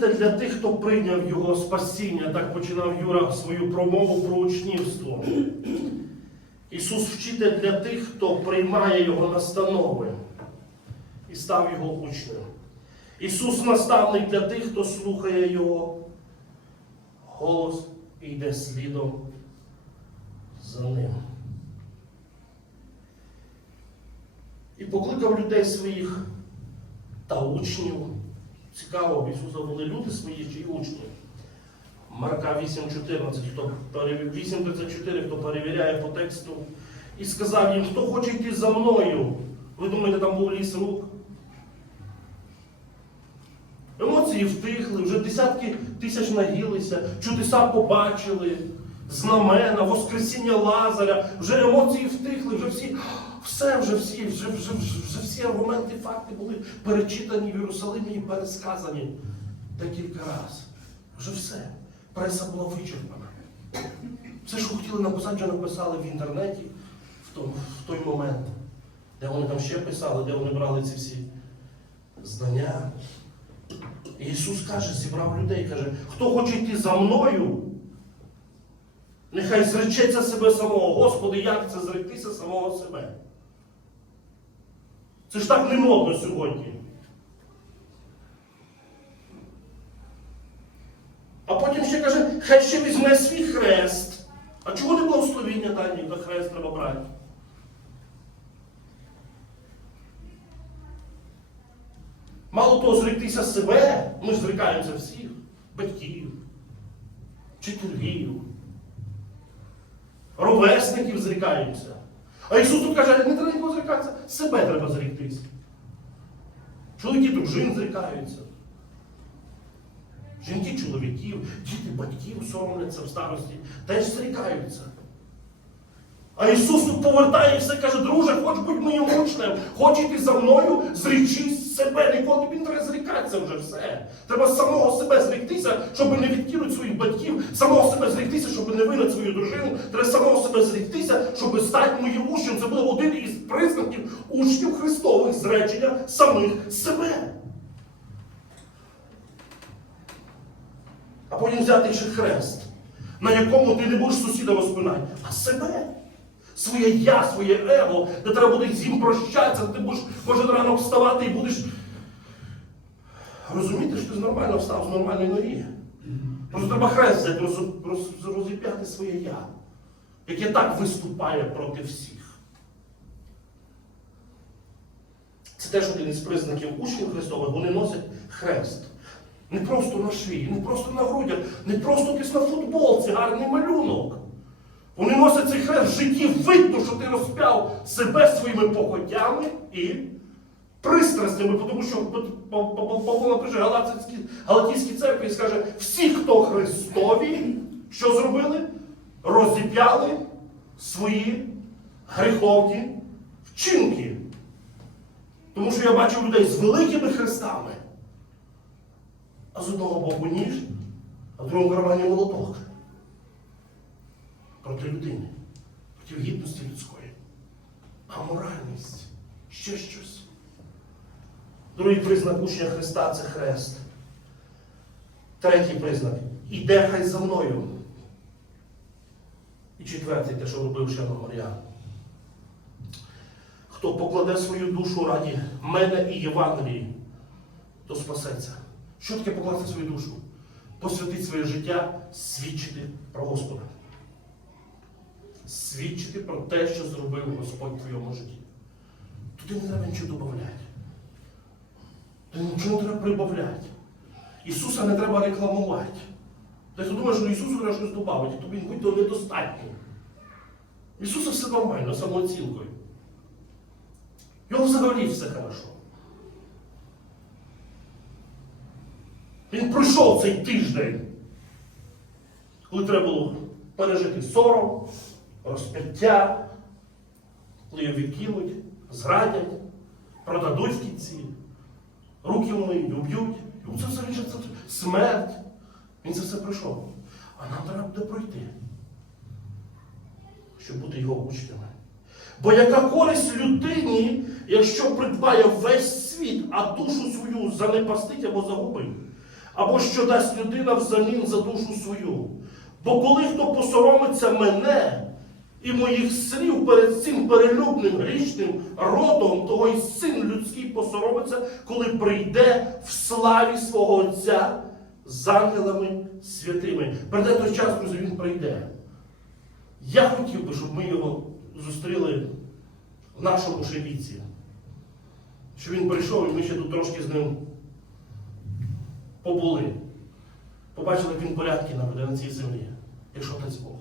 Спаситель для тих, хто прийняв Його спасіння, так починав Юра свою промову про учнівство. Ісус вчитель для тих, хто приймає Його настанови і став Його учнем. Ісус наставник для тих, хто слухає Його голос і йде слідом за ним. І покликав людей своїх та учнів. Цікаво, в Ісуса були люди свої чи учні. Марка 8.14, хто 8.34, хто перевіряє по тексту, і сказав їм, хто хоче йти за мною. Ви думаєте, там був ліс рук? Емоції втихли, вже десятки тисяч нагілися, чудеса побачили, знамена, Воскресіння Лазаря, вже емоції втихли, вже всі, все, вже всі, вже, вже, вже, всі аргументи, факти були перечитані в Єрусалимі і пересказані декілька разів. Вже все. Преса була вичерпана. Все, що хотіли написати, вже написали в інтернеті в, тому, в той момент. Де вони там ще писали, де вони брали ці всі знання. І Ісус каже, зібрав людей, каже, хто хоче йти за мною, нехай зречеться себе самого. Господи, як це зректися самого себе? Це ж так не модно сьогодні. А потім ще каже, хай ще візьме свій хрест. А чого не благословіння дані, на хрест треба брати? Мало того, зректися себе, ми ж зрікаємося всіх, батьків, вчителів, ровесників зрікаємося. А Ісус тут каже, не треба нікого зрікатися, себе треба зріктися. Чоловіки дружин зрікаються. Жінки чоловіків, діти батьків соромляться в старості, теж зрікаються. А Ісус тут повертає і каже, друже, хоч будь моїм учнем, хоч іти за мною, зрічись себе, ніколи тобі не треба зрікатися вже все. Треба самого себе зріктися, щоб не відкинути своїх батьків, самого себе зріктися, щоб не винати свою дружину, треба самого себе зріктися, щоб стати моїм учнем. Це був один із признаків учнів Христових зречення самих себе. А потім взяти ще хрест, на якому ти не будеш сусіда розпинати, а себе. Своє я, своє его, де треба буде ним прощатися, ти будеш кожен ранок вставати і будеш розуміти, що ти нормально встав з нормальної ноги. Просто треба хрест взяти, роз, роз, розіп'яти своє я, яке так виступає проти всіх. Це теж один із признаків учнів Христових, вони носять хрест. Не просто на шиї, не просто на грудях, не просто десь на футболці, гарний малюнок. Вони носять цей хрест в житті, видно, що ти розп'яв себе своїми похотями і пристрастями, тому що Павло напише Галатійській церкві і скаже, всі, хто Христові, що зробили? Розіп'яли свої гріховні вчинки. Тому що я бачу людей з великими хрестами, а з одного боку ніж, а в другому кармані молоток. Проти людини, проти гідності людської. Аморальність, ще щось. Другий признак учня Христа це хрест. Третій признак іде хай за мною. І четвертий, те, що робив ще Мар'ян. Хто покладе свою душу раді мене і Євангелії, то спасеться. Що таке покласти свою душу? Посвятити своє життя, свідчити про Господа. Свідчити про те, що зробив Господь в твоєму житті. Туди не треба нічого додати. Туди нічого не треба прибавляти. Ісуса не треба рекламувати. Ти думаєш, що Ісусу треба щось додати, тобі будь то недостатньо. Ісуса все нормально, самооцінкою. Його взагалі все хорошо. Він пройшов цей тиждень, коли треба було пережити сором, розп'яття, коли його відкинуть, зрадять, продадуть в кінці, руки вмиють, уб'ють. Йому це все це смерть. Він це все пройшов. А нам треба буде пройти, щоб бути його учнями. Бо яка користь людині, якщо придбає весь світ, а душу свою занепастить або загубить? Або що дасть людина взамін за душу свою? Бо коли хто посоромиться мене і моїх слів перед цим перелюбним грішним родом, того й син людський посоромиться, коли прийде в славі свого Отця з ангелами святими. Прийде той час, коли він прийде. Я хотів би, щоб ми його зустріли в нашому ще віці. Щоб він прийшов і ми ще тут трошки з ним побули. Побачили, як він порядки наведе на цій землі, якщо дасть Бог.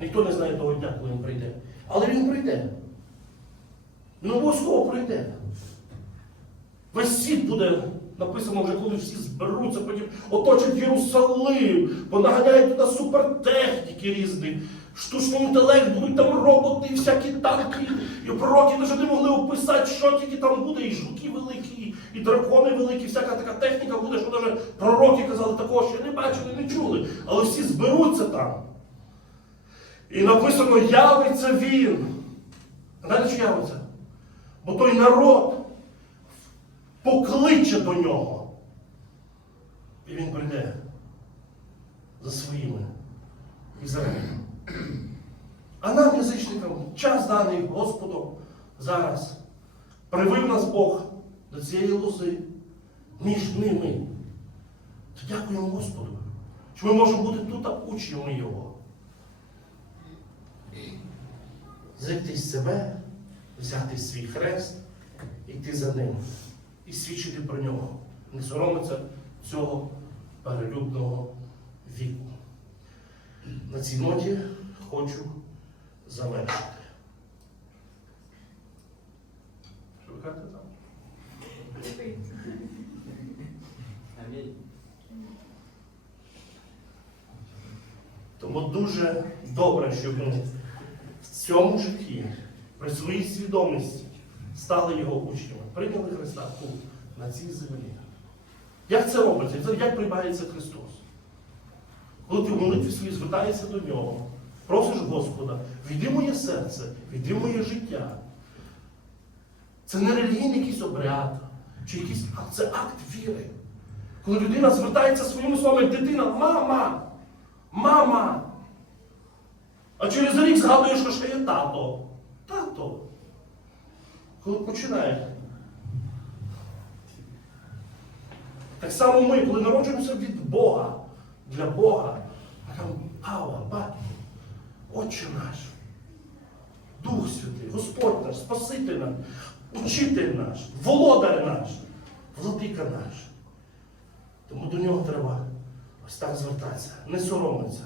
Ніхто не знає того дня, коли він прийде. Але він прийде. Ну, обов'язково прийде. Весь світ буде написано вже, коли всі зберуться, потім оточать Єрусалим, понаганяють туди супертехніки різні, штучний інтелект, будуть там роботи, і всякі танки, і пророки навіть не могли описати, що тільки там буде, і жуки великі, і дракони великі, всяка така техніка буде, що навіть пророки казали, такого ще не бачили, не чули. Але всі зберуться там. І написано, явиться він. Знаєте, що явиться? Бо той народ покличе до нього. І він прийде за своїми Ізраїлем. А нам, язичникам, час даний Господом зараз привив нас Бог до цієї лози між ними. То дякуємо Господу, що ми можемо бути тут учнями Його. Зайти з себе, взяти свій хрест, йти за ним і свідчити про нього. Не соромиться цього перелюбного віку. На цій ноті хочу завершити. Кажете там? Амінь. Тому дуже добре, щоб ми цьому житті, при своїй свідомості, стали його учнями, прийняли Христа тут, на цій землі. Як це робиться? Як приймається Христос? Коли ти в молитві своїй звертаєшся до нього, просиш Господа, війди моє серце, війди моє життя. Це не релігійний якийсь обряд, чи якийсь акт, це акт віри. Коли людина звертається своїми словами, дитина, мама, мама. А через рік згадує, що ще є тато. Тато. Коли починає. Так само ми, коли народжуємося від Бога, для Бога, а там Ава, Батько, Отче наш, Дух Святий, Господь наш, Спаситель наш, Учитель наш, Володар наш, Владика наш. Тому до нього треба ось так звертатися, не соромитися.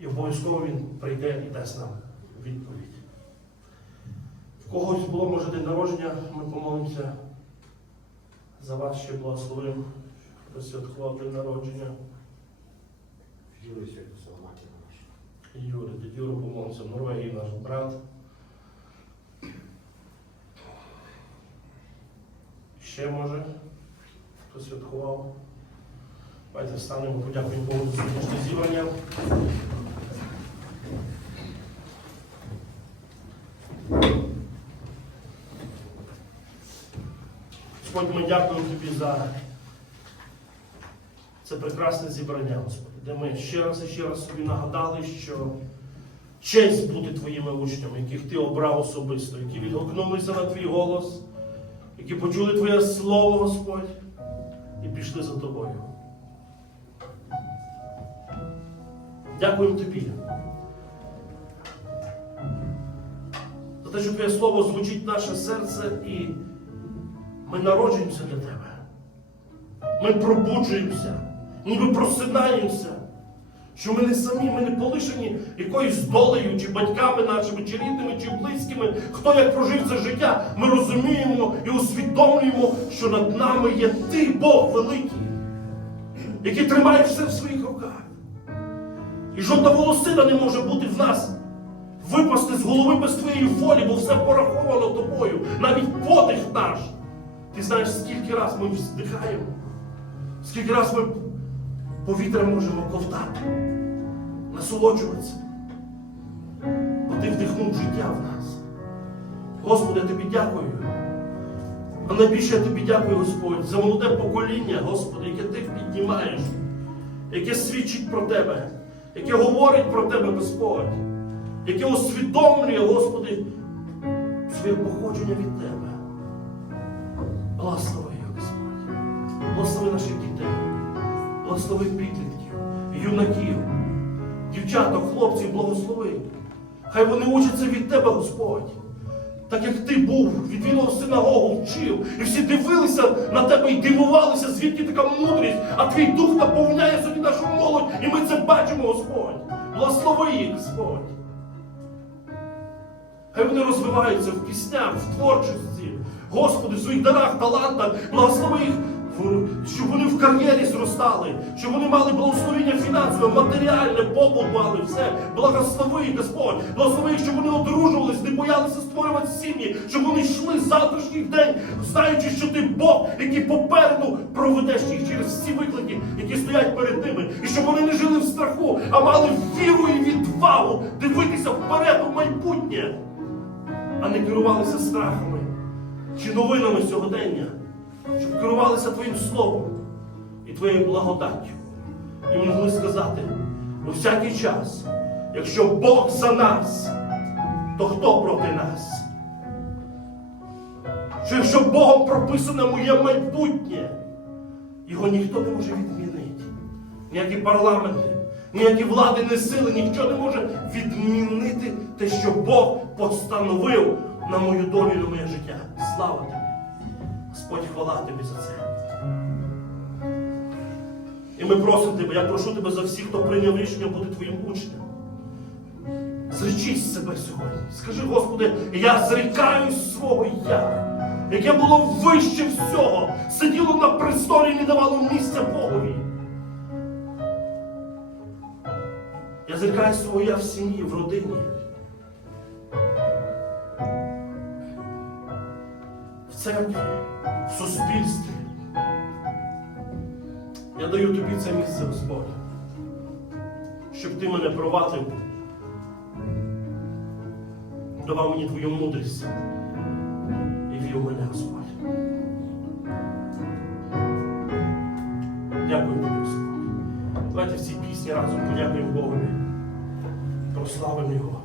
І обов'язково він прийде і дасть нам відповідь. В когось було, може, день народження, ми помолимося за вас ще благословим, хто святкував день народження. Юрій сьогодні Соломатіна наша. Юра, дядь Юра помолимося, в Норвегії наш брат. Ще може, хто святкував. Давайте встанемо, подякуємо Богу за сьогоднішнє зібрання. Господь, ми дякуємо Тобі за це прекрасне зібрання, Господи, де ми ще раз і ще раз собі нагадали, що честь бути Твоїми учнями, яких Ти обрав особисто, які відгукнулися на Твій голос, які почули Твоє Слово, Господь, і пішли за Тобою. Дякуємо Тобі. За те, що Твоє Слово звучить наше серце і ми народжуємося для Тебе. Ми пробуджуємося, ніби просинаємося, що ми не самі, ми не полишені якоюсь долею, чи батьками нашими, чи рідними, чи близькими. Хто як прожив це життя, ми розуміємо і усвідомлюємо, що над нами є ти, Бог великий, який тримає все в своїх руках. І жодна волосина не може бути в нас випасти з голови без твоєї волі, бо все пораховано тобою, навіть подих наш. Ти знаєш, скільки раз ми вздихаємо, скільки раз ми повітря можемо ковтати, насолоджуватися. Бо ти вдихнув життя в нас. Господи, я тобі дякую. А найбільше я тобі дякую, Господь, за молоде покоління, Господи, яке ти піднімаєш, яке свідчить про Тебе, яке говорить про Тебе, Господь, яке усвідомлює, Господи, своє походження від Тебе. Благослови його, Господь. Благослови наших дітей, благослови підлітків, юнаків, дівчаток, хлопців, благослови. Хай вони учаться від Тебе, Господь. Так як ти був, відвідував синагогу, вчив, і всі дивилися на тебе і дивувалися, звідки така мудрість, а твій дух наповняє собі нашу молодь, і ми це бачимо, Господь. Благослови їх, Господь. Хай вони розвиваються в піснях, в творчості, Господи, в своїх дарах, талантах, благослови їх, щоб вони в кар'єрі зростали, щоб вони мали благословення фінансове, матеріальне, побут мали, все. Благослови Господь, благослови їх, щоб вони одружувались, не боялися створювати сім'ї, щоб вони йшли завтрашній день, знаючи, що ти Бог, який попереду проведеш їх через всі виклики, які стоять перед ними, і щоб вони не жили в страху, а мали віру і відвагу дивитися вперед у майбутнє а не керувалися страхами чи новинами сьогодення, щоб керувалися Твоїм Словом і Твоєю благодаттю. І могли сказати у всякий час, якщо Бог за нас, то хто проти нас? Що якщо Богом прописане моє майбутнє, його ніхто не може відмінити. Ніякі парламенти, ніякі влади, не сили, ніхто не може відмінити те, що Бог постановив на мою долю і на моє життя. Слава! Господь, хвала тобі за це. І ми просимо тебе, я прошу тебе за всіх, хто прийняв рішення бути твоїм учнем. Зречись себе сьогодні. Скажи, Господи, я зрікаюсь свого я, яке було вище всього, сиділо на престолі і не давало місця Богові. Я зрікаюсь свого я в сім'ї, в родині. В церкві, в суспільстві. Я даю тобі це місце, Господь, щоб ти мене провадив, давав мені твою мудрість і вів мене, Господь. Дякую тобі, Господь. Давайте всі пісні разом подякуємо Богові. Прославимо Його.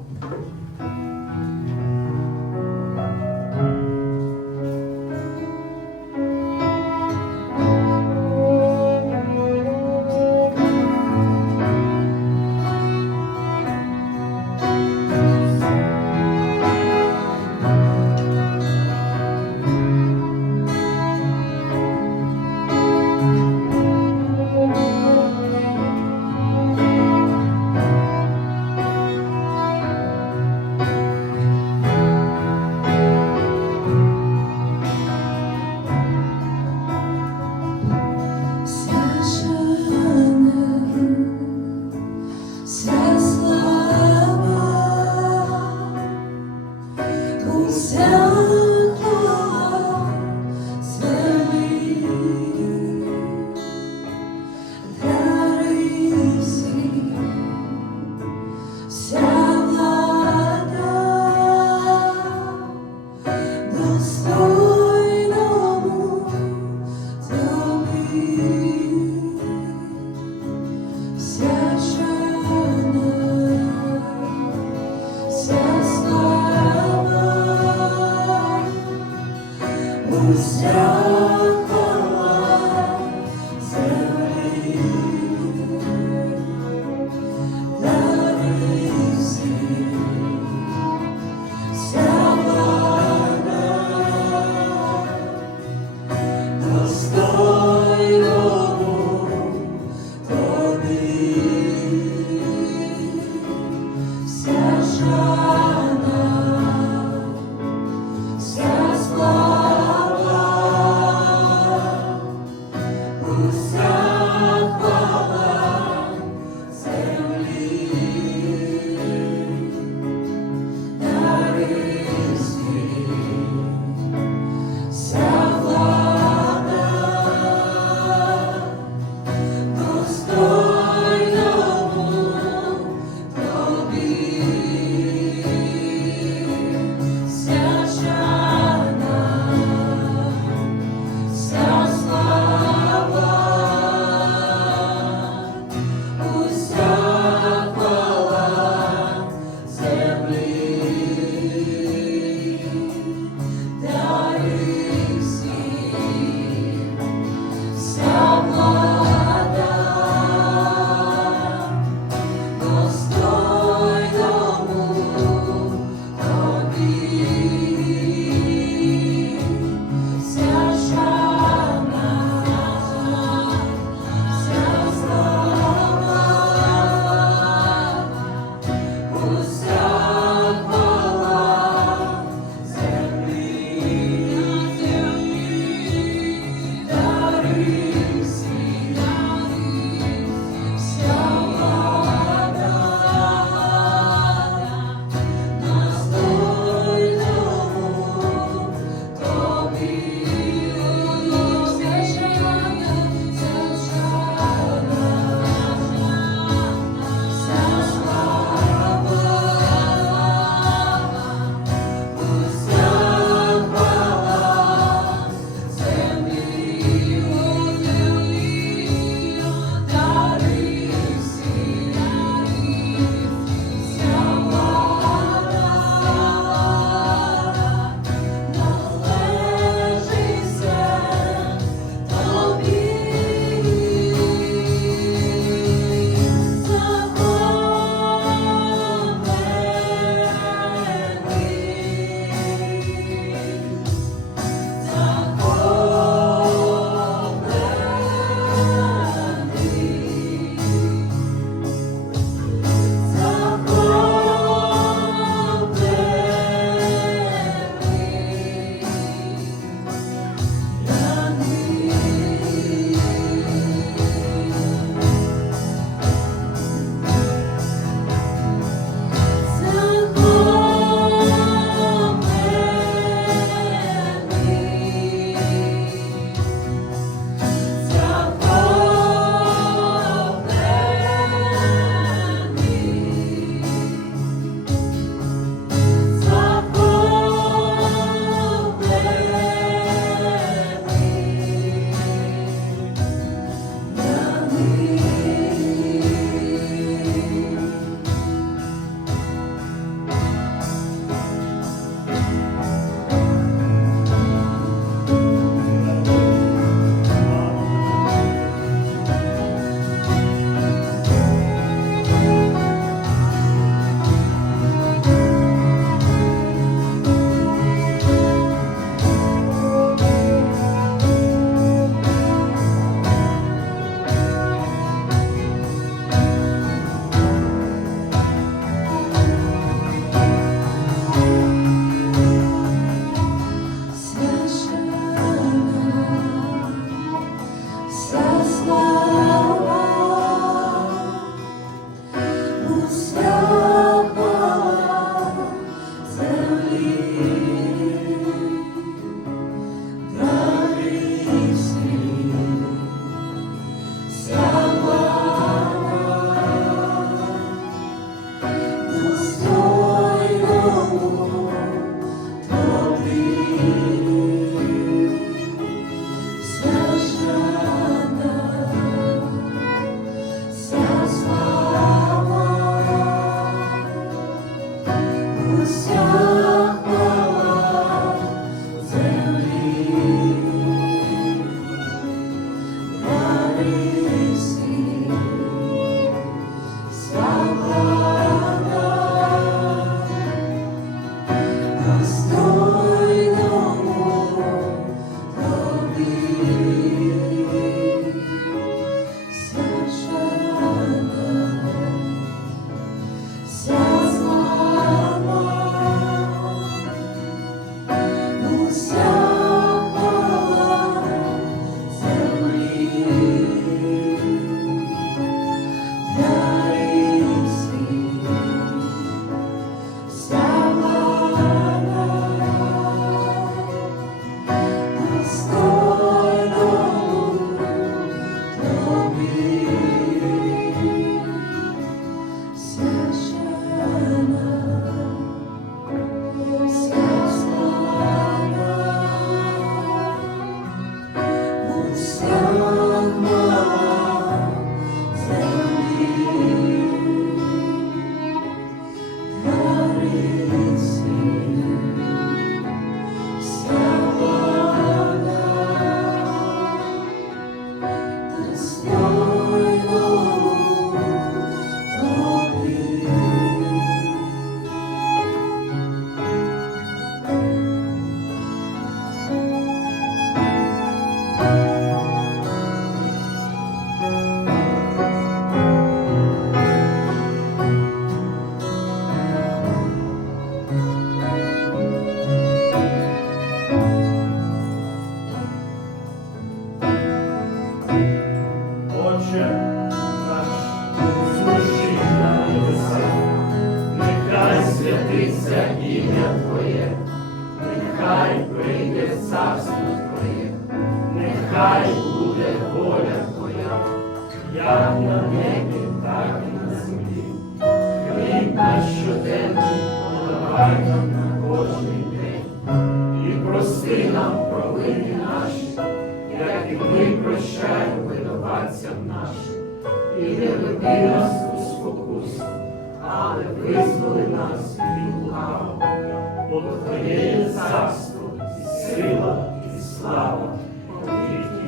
Бо Твоє царство, сила, і слава, повіки.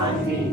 Амінь.